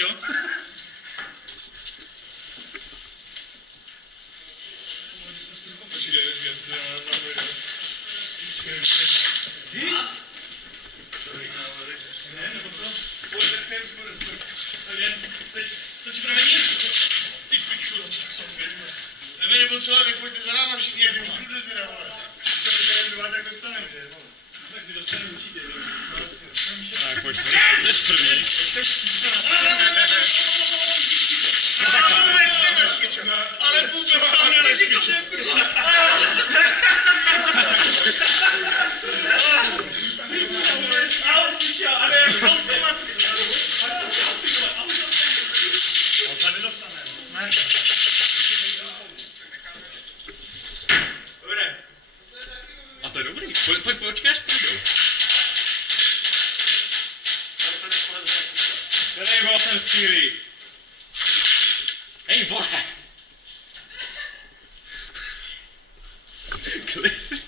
jo? Počkej, jestli mám video. Ne, nebo co? Pojď. Teď stačí právě nic. Ty piču, no tak to nevím. Nebo co, tak pojďte za náma všichni, jak už budete teda, vole. To je dva, tak dostaneme, že? Tak ty dostaneme určitě, jo. Tak pojď, jdeš první. Ale vůbec nelez, pičo. Ale vůbec tam nelez, pičo. Ale jak automat. On se nedostane. Ne. Dobré. A to je dobrý. Počkej, až půjdou. Který byl jsem střílí? Hej, vole! Klid.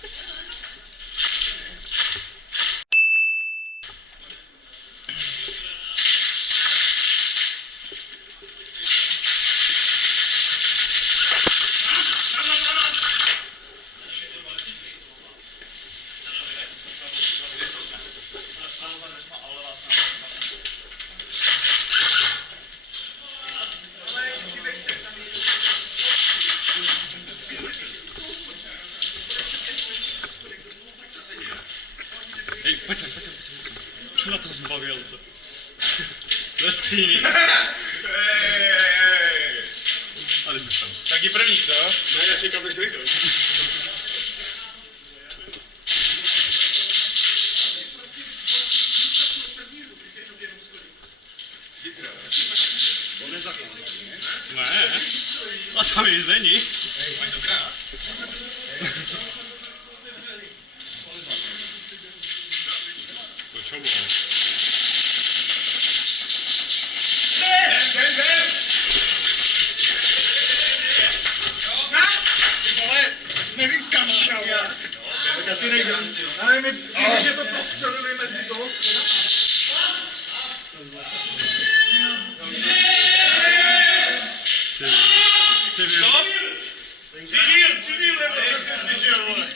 Hej, pojď sem. Čula toho zbavil se. To je skříní. Ale bych tam. Tak je první, co? Ne, já čekám, než dojde. To nezakázaný, ne? Ne. A tam nic není. Hej, pojď dobrá. To čo bylo? Jdem! Vole, nevím kam šel. Tak asi nejdem. Ale mi přijde, že to prostřelili mezi toho. Civil. Civil, nebo co jsi slyšel, vole?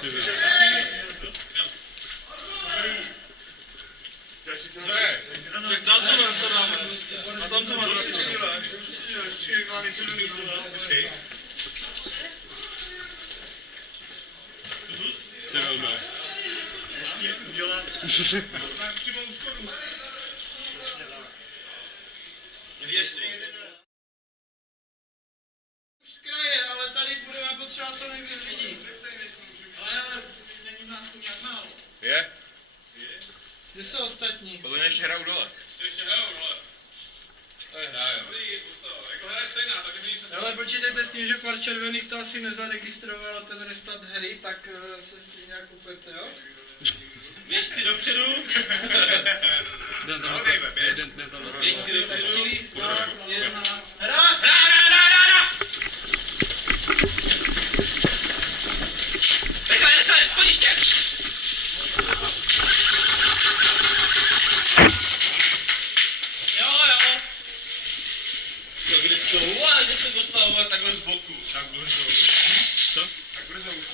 Civil. Tak tam to dáme. A tam to má Počkej. Civil byl. Nesmí udělat. Přímo u schodu. Věřte. Už z kraje, ale tady budeme potřebovat co nejvíc lidí. Ale není nás tu nějak málo. Je? Kde jsou ostatní? Podle mě ještě hrajou dole. Ještě hrajou, vole. Tady hrajou. Jako hra je stejná, tak kdyby jste Ale počítejte s tím, že pár červených to asi nezaregistrovalo ten restart hry, tak se s tím nějak upete, jo? Běž ty dopředu. Jdem tam. Jdem tam. Běž ty dopředu. 3, 2, 1. Hra! Hra! Rychle, schodiště! Jo. To kde jsou? Ale kde se dostal takhle z boku? tak brzo. Co? Tak brzo už.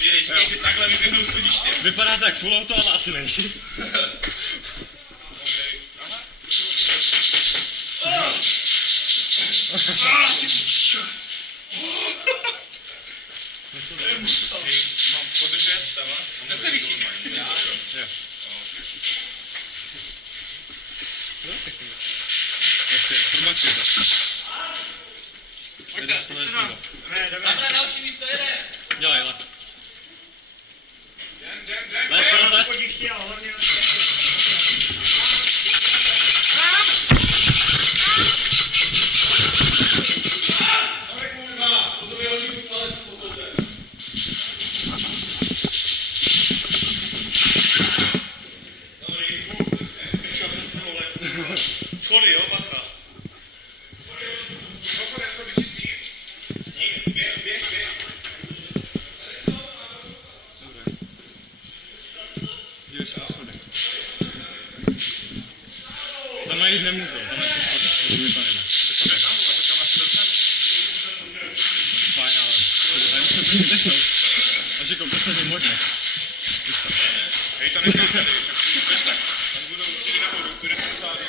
Říkej, že takhle vyběhnou schodiště. Vypadá to jak full auto, ale asi není. Mám podržet, tava. Jste vyšší. Informace to. Pojďte, Ne, jdeme. Tam na další místo jede! Dělej, les. Jdem. Les. Schodiště a hlavně. schody, jo, bacha. Tam mají jít nemůžu, tam je to spadne, takže mi to nejde. Fajn, ale tady musím první dechnout. A říkám, to je možné. Hej, to nechám tady, bez tak. Tam budou jít nahoru, půjde tam vzadu.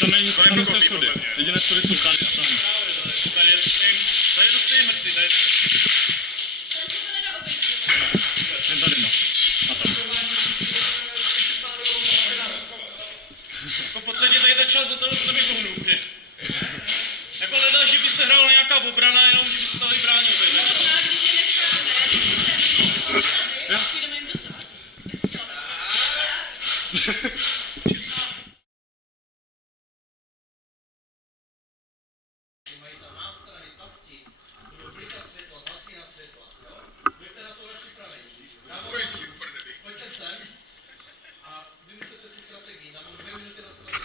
Tam není, tam nejsou schody. Jediné schody jsou tady a tam. Tady je to stejně mrtvý, tady. Ten tady má. A tam. Jako v podstatě tady ta část za to bych pohnu úplně. Jako hledá, že by se hrála nějaká obrana, jenom že by se tady bránil. Když je necháme, půjdeme jim dosávat. Mají tam nástrany, pasti, budou blikat světla, zasínat světla, jo? Buďte na tohle připraveni. Pojďte sem a vymyslete si strategii, dám 2 minuty na strategii.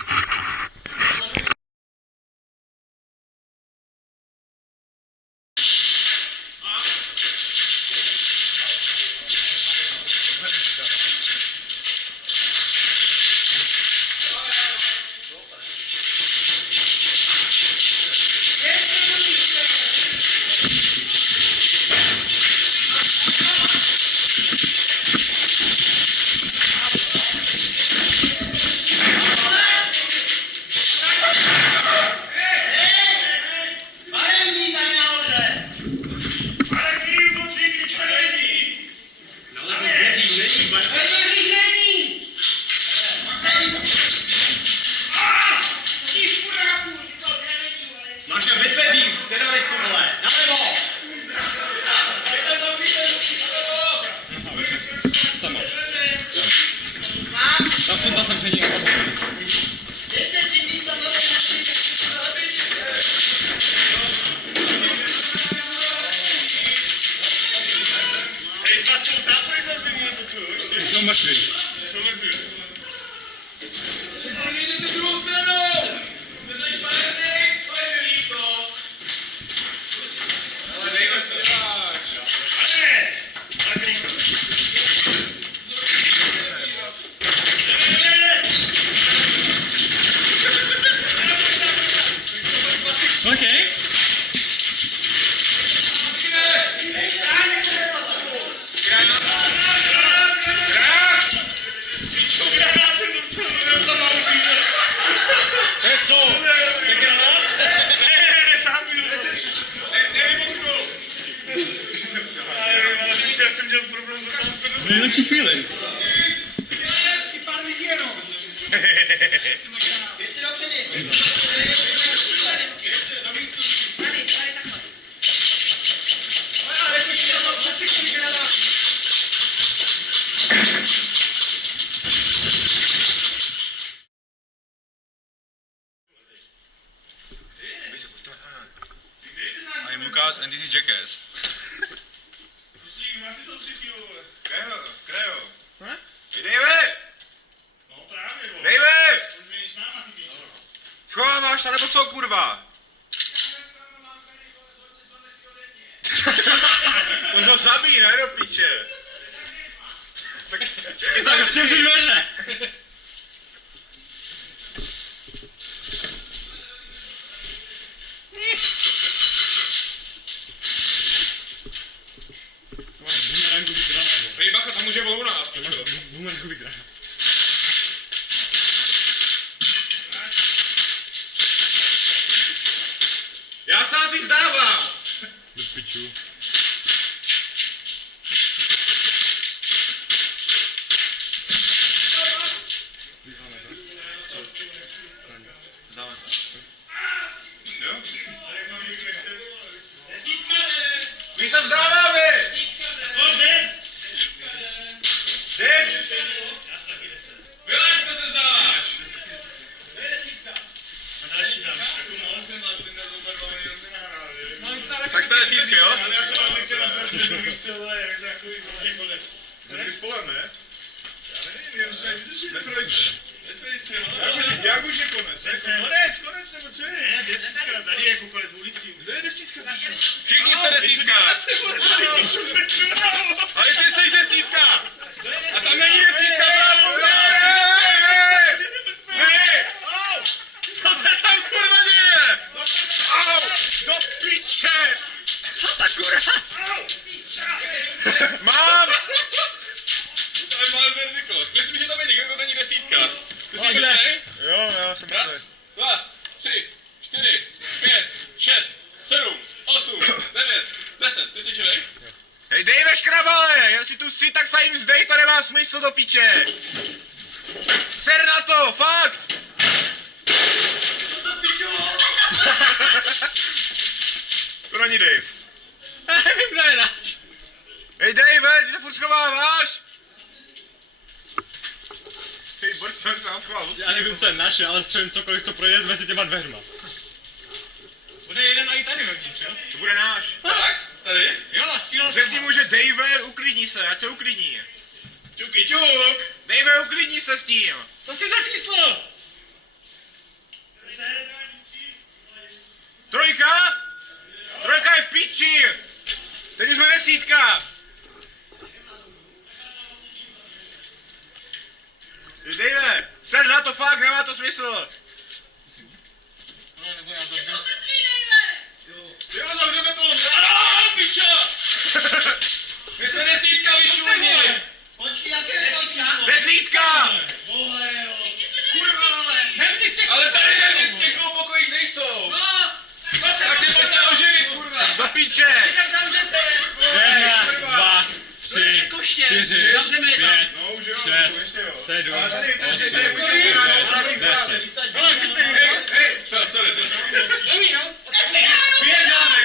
Máš je vytveřím, teroristu, vole, nalevo! Tam máš. Tam jsou dva zavření a tam. Hej, dva jsou tam zavření, nebo co? Jsou mrtví. Jsou mrtví. Jdete druhou stranou! Vy jsi španělník, to je mi líto. Ale nejde se děláš. Ale klíko. OK. Granát jsem dostal, to má upíze. To je co? To je granát? Ne, tam byl. Nevybuknul. Ale víš, já jsem měl problém. V nejlepší chvíli. Pár lidí jenom. Ještě dopředu. Ještě do místnosti. Tady takhle. Ale ještě jenom přesikli granát. I'm Lucas and this is Jackass. Pustík, máte to 3 kilo, vole. Krajo. Dejve! No právě, vole. Dejve! Už není s náma chybí. Schováváš se nebo co, kurva? To ho zabij, ne do piče. Tak otevři dveře. Bumerangový granát. Hej, bacha, tam může volou nás, pičo. Bumerangový granát. Já se asi vzdávám. Do piču. Vzdáme se. Jo? Desítka jde. My se vzdáváme! Pojď, jdem. Jdem! Já se taky 10. Vylez, jsme se vzdáváš! A další dám. Jako mohl jsem vás vydat oba jenom nahráli. Tak jste desítky, jo? Ale já jsem vás nechtěl napravit, že bych chtěl, ale jak takový konec. Ty spolem, ne? Já nevím, já musím vydržet. Netrojč. Netrojci, jo? Jak už je konec? Konec, nebo co je? Ne, desítka, tady je jako konec v ulici. Kde je desítka, pičo? Všichni jste desítka! Co jsme tu dál? Ale ty jsi desítka! A tam není desítka, Mám! To je Malver Nicholas. Myslím, že tam je někdo, to není desítka. Ty jsi mrtvej? Jo, já jsem mrtvej. 1, 2, 3, 4, 5, 6, 7, 8, 9, 10. Ty jsi živej? Hej, dejme škrabale! Jestli tu jsi, tak se jim zdej, to nemá smysl do piče! Ser na to, fakt! To není Dave. Nevím, kdo je náš. Hej Dave, ty se furt schováváš? Hej, Borč, co se nám schoval? Já nevím, co je naše, ale střelím cokoliv, co projde mezi těma dveřma. Bude jeden i tady vevnitř, jo? To bude náš. Tak? Tady? Jo, nastřílel jsem. Řekni mu, že Dave, uklidni se, ať se uklidní. Ťuky, ťuk! Dave, uklidni se s tím. Co jsi za číslo? 3? 3 je v piči. Teď už jsme desítka. Dave, ser na to fakt, nemá to smysl. No, nebo já Všichni jsou zavřu. mrtví, Dave! Jo, zavřeme to. Ano, pičo! My jsme desítka vyšumeni. Počkej, jaké je to číslo? Desítka! Vole, jo. Všichni jsme tady Nevnitř těch Ale tady nevím, v těch dvou pokojích nejsou. No, to se Tak ty pojďte oživit, kurva. Do piče. tak zavřete! 1, 2, To jste 3, koště! 4, Zavřeme je tam! 5, No už jo, 6, 7, 8, 9, 10. Hej, sorry. Nevím, jo? Vyjednáme.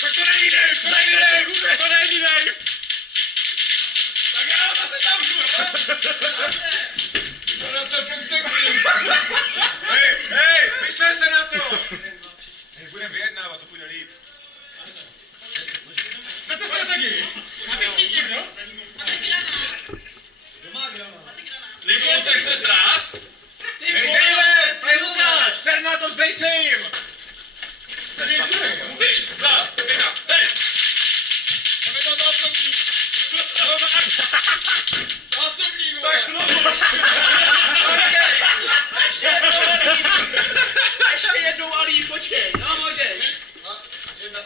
Tak to není Dave, to není Dave. To není Dave! Tak já zase tam jdu, To je celkem steklý. Hej, vyser se na to. Hej, budeme vyjednávat, to půjde líp. Chcete strategii? Máte s tím někdo? Máte granát! Kdo má granát? Nikoho se chce srát? Ty Hej, vole, Dave, ty Lukáš! ser na to, zdej se jim. 3, 2, 1, hej! Tam je to zásobník. Zásobník, vole. Počkej! Ještě jednou, Ali, počkej! No, můžeš! 1.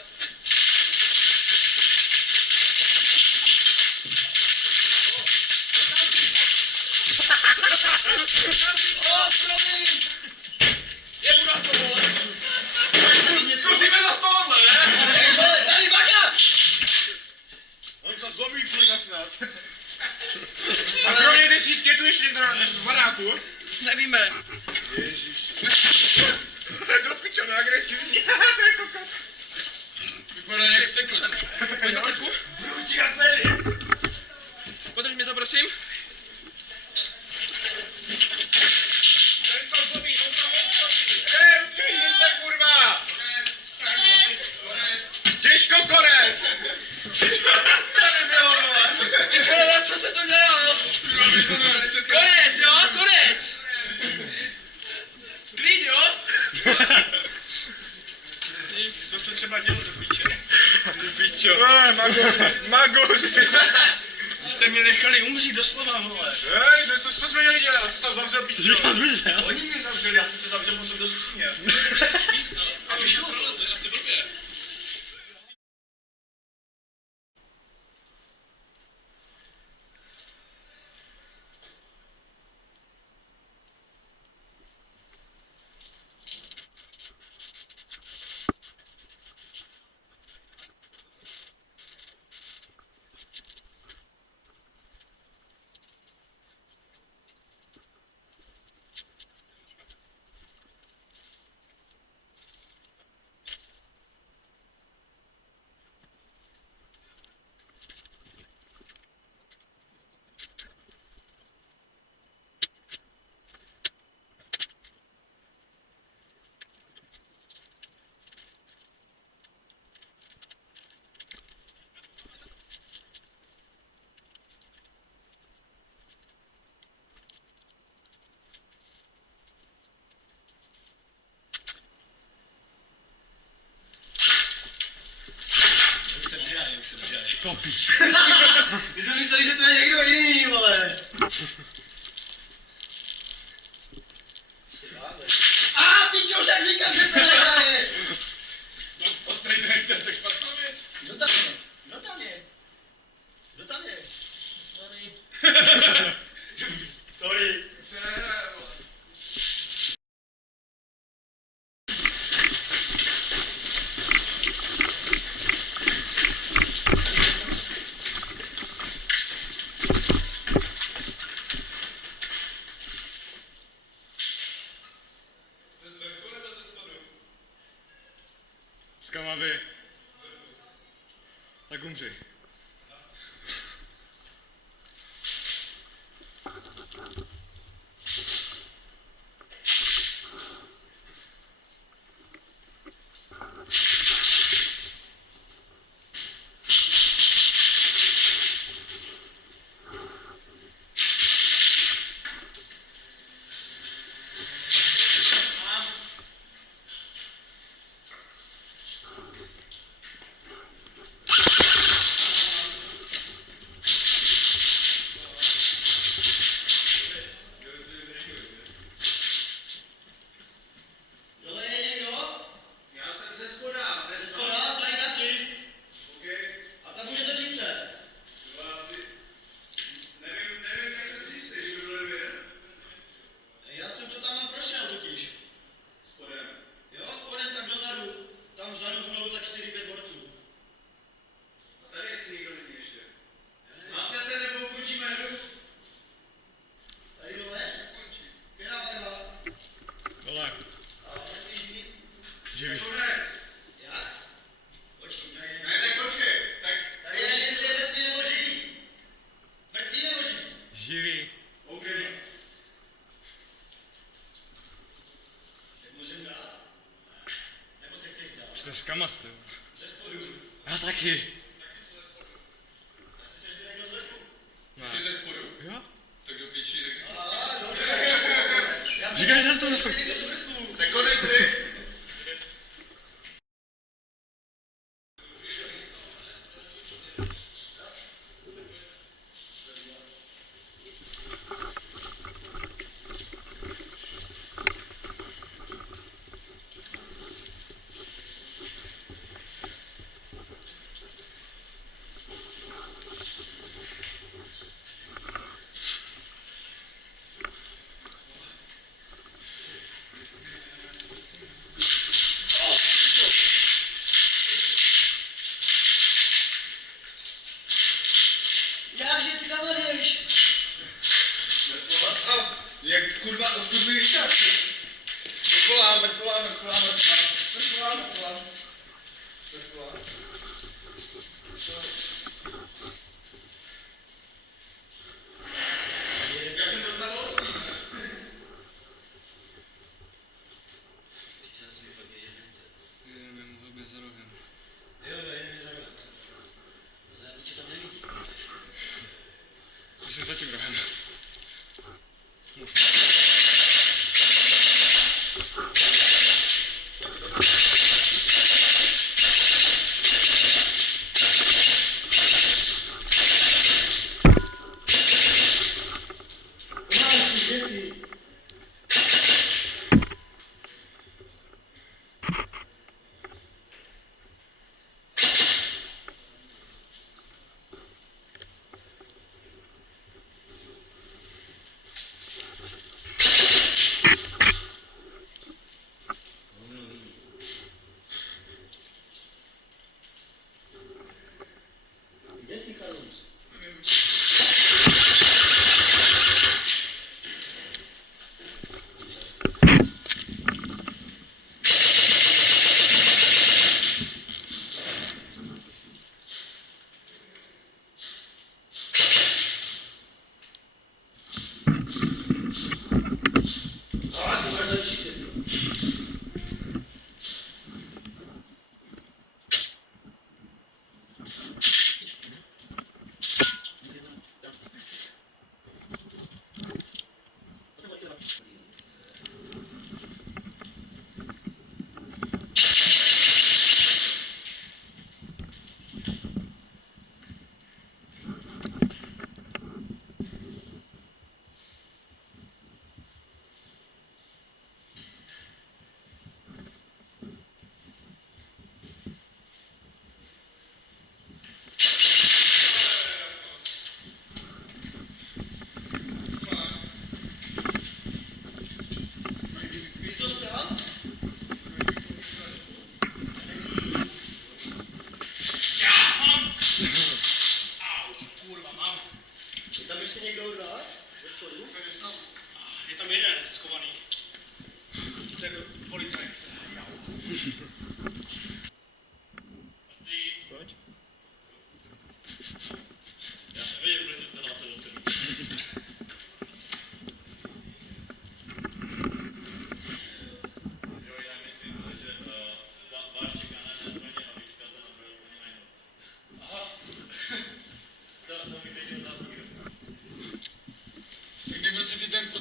O, promiň! Je budu to, vole! Zkusíme za tohle, ne? Hej, vole, tady bacha! On se zlomí, kurva, snad. A kromě desítky je tu ještě někdo v baráku. Nevíme. Do piča, agresivní. To je kokot. Vypadá jak stekl. Pojď na trku. Průči jak tady! Podrž mě to, prosím. Hej, uklidni se, kurva. Těžko konec. Stane bylo, vole. Vyčerovat, co se to dělalo? Konec, jo? Konec! Klid, jo? Co se třeba dělo do piče? Pičo. Magoři. Vy jste mě nechali umřít doslova, vole. Hej, no to co jsme měli dělat? Jsi tam zavřel Ty pičo. jsi tam zmizel. Oni mě zavřeli, já jsem se zavřel potom do skříně. A vyšlo to. Asi blbě. Kopíš. My jsme mysleli, že to je někdo jiný, vole. A pičo, však říkám, že se nehraje. Dneska má vy. Tak umři. Dole. Živý. Živý. Jste s kamastem. Já taky. Ty jsi ze spodu? Jo? Tak do píči, tak Říkáš, že jsi to tak konec hry. Jak kurva, odkud víš tak? Mrtvolá. Já jsem to znal od ní. Nemohl být za rohem. Ty jsi za tím rohem.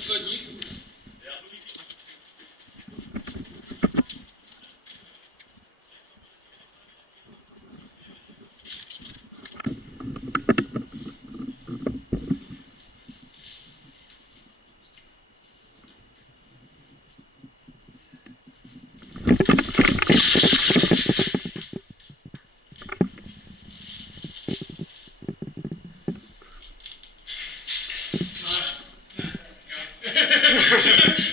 poslední.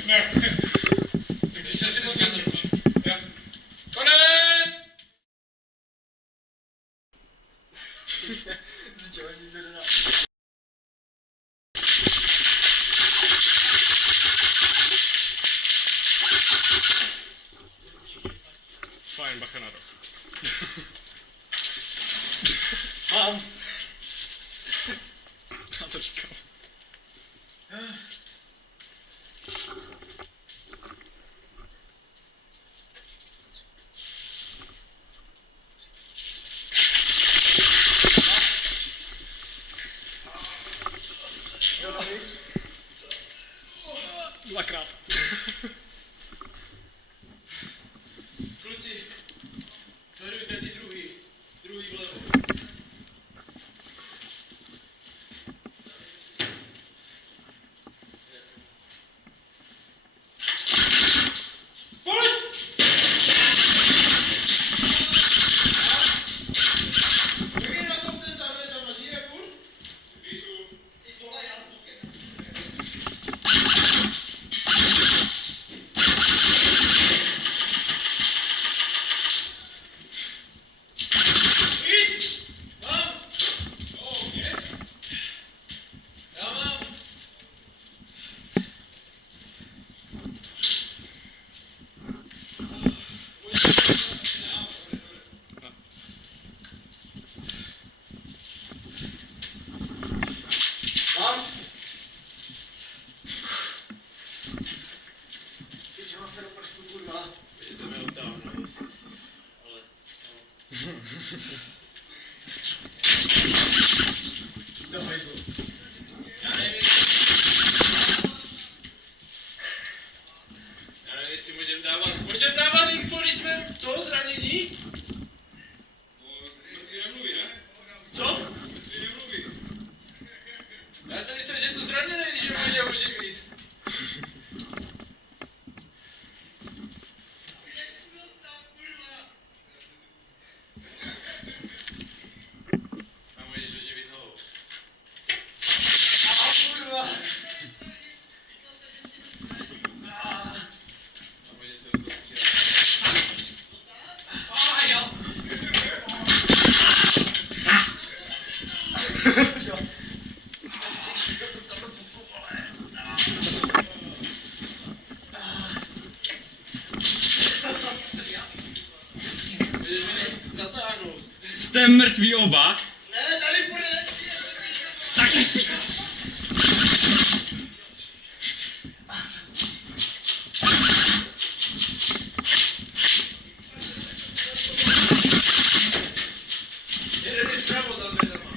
Ne. Tak ty se si moc už. Jo. Konec! Fajn, bacha na to. Mám. Já to říkám. Dvakrát. Kluci, sledujte ty druhý vlevo. Pojď! Jak je na tom ten závěr, tam žije furt? I tohle já Vyčela se do prstu, kurva. to mi odtáhnu, jestli si, ale... To hajzlo. Já nevím, jestli můžeme dávat info, když jsme v toho zranění? Mrtví nemluví, ne? Co? Mrtví nemluví. Já jsem myslel, že jsou zraněný, když je může oživit. A můžeš oživit nohou. Kurva! A můžeš se do toho střílet. Jo. Můžeš mě zatáhnout. Jste mrtví oba? Ne, tady půjde. Tak se spíš. Jeden je vpravo tam dveřama.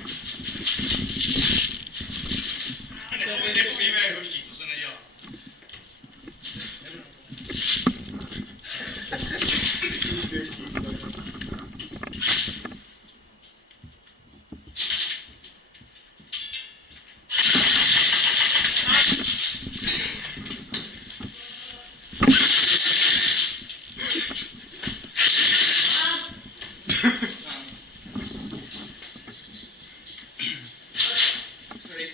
Nepoužívej jako štít, to se nedělá. Sorry.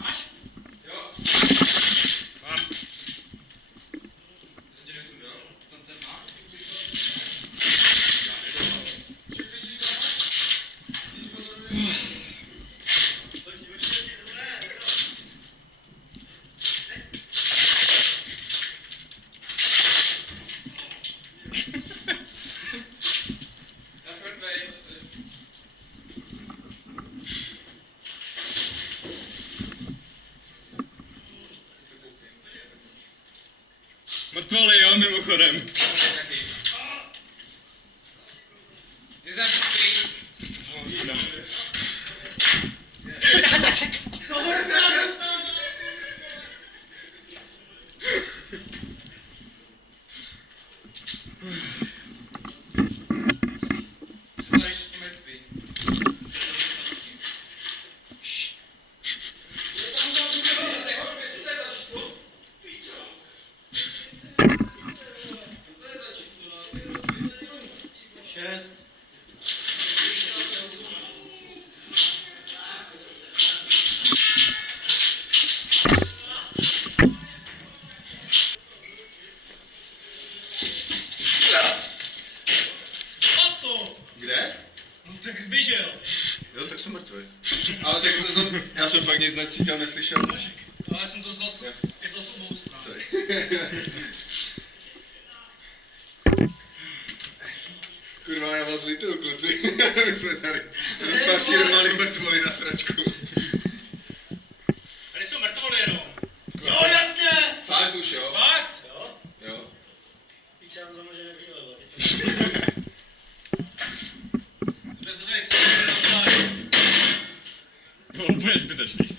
Máš? Jo. Mám. Tam ten má? Mrtvoli, jo, mimochodem. Ty zařízky. No. Jste ještě mrtví. Kde? No tak zběžel. Jo, tak jsem mrtvý. Ale tak to jsem, já jsem fakt nic necítil, neslyšel. Ale já jsem to zase, je to s obou stran. Sorry. Kurva, já vás lituju, kluci. My jsme tady rozfašírovali mrtvoly na sračku. Tady jsou mrtvoly jenom. Jo, jasně! Fakt už, jo? Fakt? Jo. Píče, já to může nevýlevat. Jsme se tady stali. Bylo úplně zbytečný.